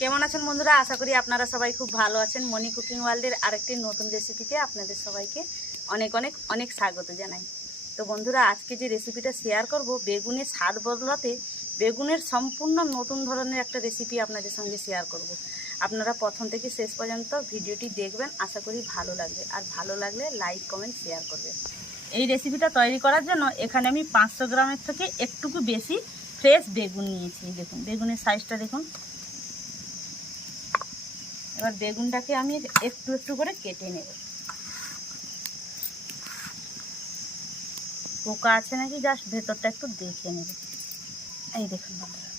কেমন আছেন বন্ধুরা? আশা করি আপনারা সবাই খুব ভালো আছেন। মনি কুকিং ওয়ার্ল্ডের আরেকটি নতুন রেসিপিতে আপনাদের সবাইকে অনেক অনেক অনেক স্বাগত জানাই। তো বন্ধুরা, আজকে যে রেসিপিটা শেয়ার করব, বেগুনের স্বাদ বদলাতে বেগুনের সম্পূর্ণ নতুন ধরনের একটা রেসিপি আপনাদের সঙ্গে শেয়ার করব। আপনারা প্রথম থেকে শেষ পর্যন্ত ভিডিওটি দেখবেন, আশা করি ভালো লাগবে। আর ভালো লাগলে লাইক কমেন্ট শেয়ার করবেন। এই রেসিপিটা তৈরি করার জন্য এখানে আমি পাঁচশো গ্রামের থেকে একটুকু বেশি ফ্রেশ বেগুন নিয়েছি। দেখুন, বেগুনের সাইজটা দেখুন। এবার বেগুনটাকে আমি একটু একটু করে কেটে নেব। পোকা আছে নাকি? জাস্ট ভেতরটা একটু দেখে নেব। এই দেখুন বন্ধুরা।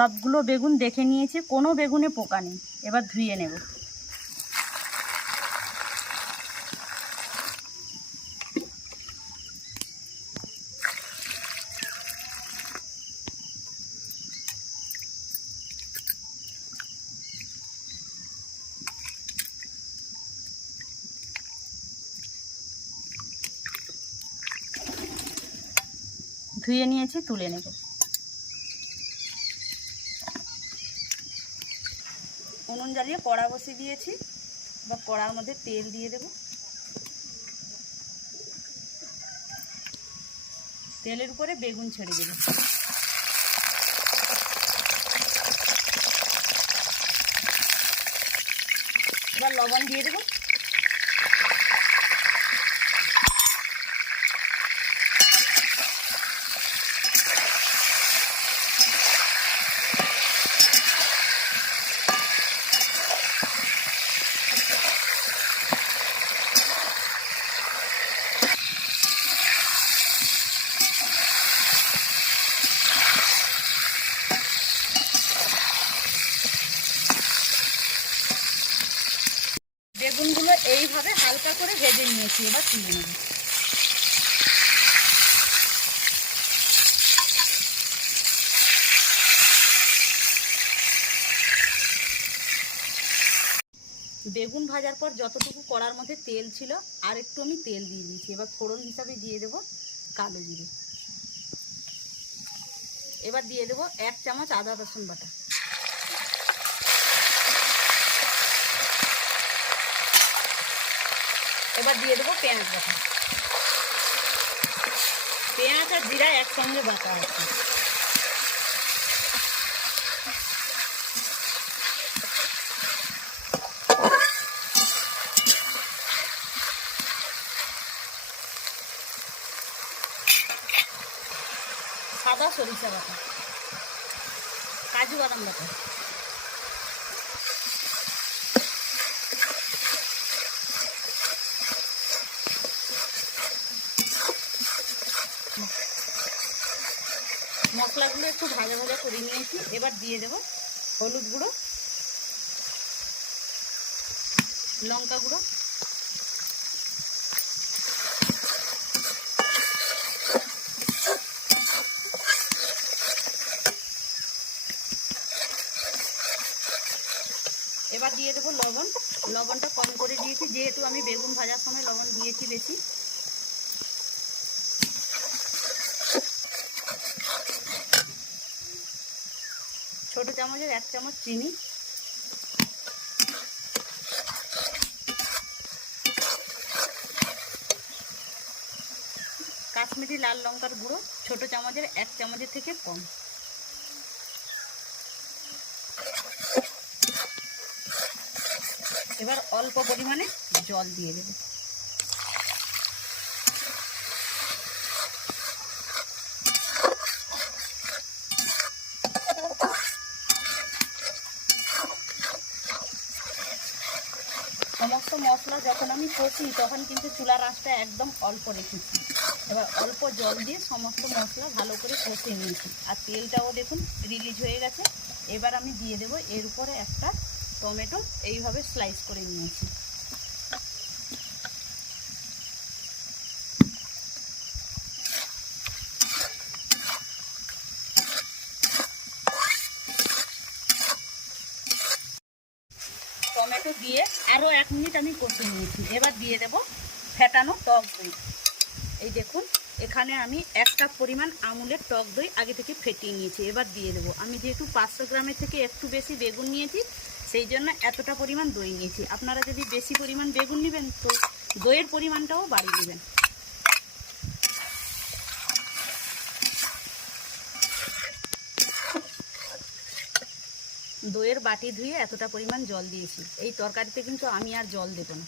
সবগুলো বেগুন দেখে নিয়েছি, কোনো বেগুনে পোকা নেই। এবার ধুয়ে নেব। ধুয়ে নিয়েছি, তুলে নেব। উনুন জ্বালিয়ে কড়া বসিয়ে দিয়েছি। বা কড়ার মধ্যে তেল দিয়ে দেব। তেলের উপরে বেগুন ছেড়ে দেব। এবার লবণ দিয়ে দেবো। বেগুনগুলো এইভাবে হালকা করে ভেজে নিয়েছি, এবার তুলে নেব। বেগুন ভাজার পর যতটুকু কড়ার মধ্যে তেল ছিল, আর একটু আমি তেল দিয়ে দিয়েছি। এবার ফোড়ন হিসাবে দিয়ে দেব কালো জিরে। এবার দিয়ে দেব এক চামচ আদা রসুন বাটা। এবার দিয়ে দেবো পেঁয়াজ বাটা। পেঁয়াজ আর জিরা একসঙ্গে বাটা আছে। সাদা সরিষা বাটা। কাজু বাদাম বাটা। একটু ভাজা ভাজা করে নিয়েছি। এবার দিয়ে দেব হলুদ গুঁড়ো, লঙ্কা গুঁড়ো। এবার দিয়ে দেবো লবণ। লবণটা কম করে দিয়েছি, যেহেতু আমি বেগুন ভাজার সময় লবণ দিয়েছি বেশি। ছোট চামচের এক চামচ চিনি। কাশ্মীরি লাল লঙ্কার গুঁড়ো ছোট চামচের এক চামচের থেকে কম। এবার অল্প পরিমাণে জল দিয়ে দেবো সমস্ত মশলা যখন আমি কষি তখন কিন্তু চুলার আঁচটা একদম অল্প রেখেছি। এবার অল্প জল দিয়ে সমস্ত মশলা ভালো করে কষে নিয়েছি। আর তেলটাও দেখুন রিলিজ হয়ে গেছে। এবার আমি দিয়ে দেবো এর উপরে একটা টমেটো, এইভাবে স্লাইস করে নিয়েছি টমেটো দিয়ে আরও এক মিনিট আমি কষে নিয়েছি। এবার দিয়ে দেব ফেটানো টক দই। এই দেখুন, এখানে আমি এক কাপ পরিমাণ আমুলের টক দই আগে থেকে ফেটিয়ে নিয়েছি। এবার দিয়ে দেবো। আমি যেহেতু পাঁচশো গ্রামের থেকে একটু বেশি বেগুন নিয়েছি, সেই জন্য এতটা পরিমাণ দই নিয়েছি। আপনারা যদি বেশি পরিমাণ বেগুন নেবেন, তো দইয়ের পরিমাণটাও বাড়িয়ে দেবেন দইয়ের বাটি ধুয়ে এতটা পরিমাণ জল দিয়েছি। এই তরকারিতে কিন্তু আমি আর জল দেবো না।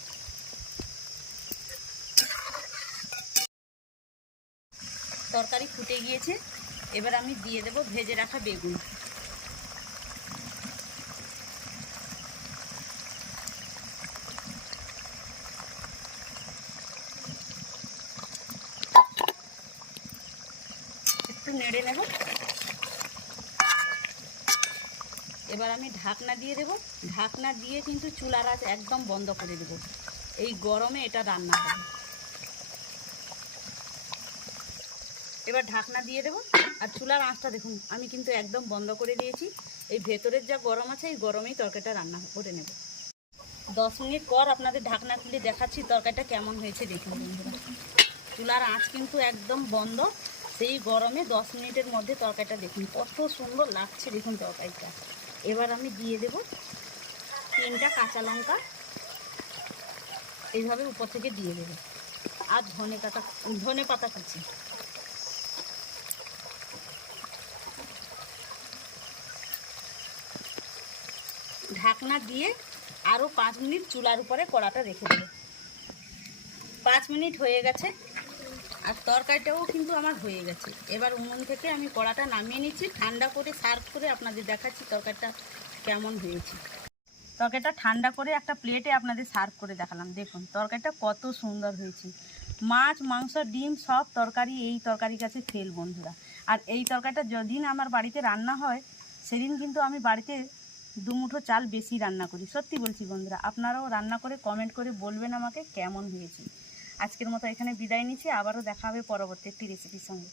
তরকারি ফুটে গিয়েছে। এবার আমি দিয়ে দেব ভেজে রাখা বেগুন। একটু নেড়ে নেব। এবার আমি ঢাকনা দিয়ে দেব। ঢাকনা দিয়ে কিন্তু চুলার আঁচ একদম বন্ধ করে দেব। এই গরমে এটা রান্না হবে। এবার ঢাকনা দিয়ে দেবো। আর চুলার আঁচটা দেখুন, আমি কিন্তু একদম বন্ধ করে দিয়েছি। এই ভেতরের যা গরম আছে, এই গরমেই তরকারিটা রান্না করে নেব। দশ মিনিট পর আপনাদের ঢাকনা খুলে দেখাচ্ছি তরকারিটা কেমন হয়েছে দেখুন চুলার আঁচ কিন্তু একদম বন্ধ। সেই গরমে দশ মিনিটের মধ্যে তরকারিটা দেখুন, কত সুন্দর লাগছে দেখুন তরকারিটা। এবার আমি দিয়ে দেব তিনটা কাঁচা লঙ্কা। এইভাবে উপর থেকে দিয়ে দেবো। আর ধনে পাতা ধনে পাতা কুচি। ঢাকনা দিয়ে আরও পাঁচ মিনিট চুলার উপরে কড়াটা রেখে দেবো। পাঁচ মিনিট হয়ে গেছে। আর তরকারিটাও কিন্তু আমার হয়ে গেছে। এবার উনুন থেকে আমি কড়াটা নামিয়ে নিচ্ছি, ঠান্ডা করে সার্ভ করে আপনাদের দেখাচ্ছি তরকারিটা কেমন হয়েছে। তরকারিটা ঠান্ডা করে একটা প্লেটে আপনাদের সার্ভ করে দেখালাম। দেখুন, তরকারিটা কত সুন্দর হয়েছে। মাছ, মাংস, ডিম সব তরকারি, এই তরকারির কাছে ফেল বন্ধুরা। আর এই তরকারিটা যদিন আমার বাড়িতে রান্না হয়, সেদিন কিন্তু আমি বাড়িতে দুমুঠো চাল বেশি রান্না করি। সত্যি বলছি বন্ধুরা, আপনারাও রান্না করে কমেন্ট করে বলবেন আমাকে কেমন হয়েছে। আজকের মতো এখানে বিদায় নিচ্ছি আবারও দেখা হবে পরবর্তী একটি রেসিপির সঙ্গে।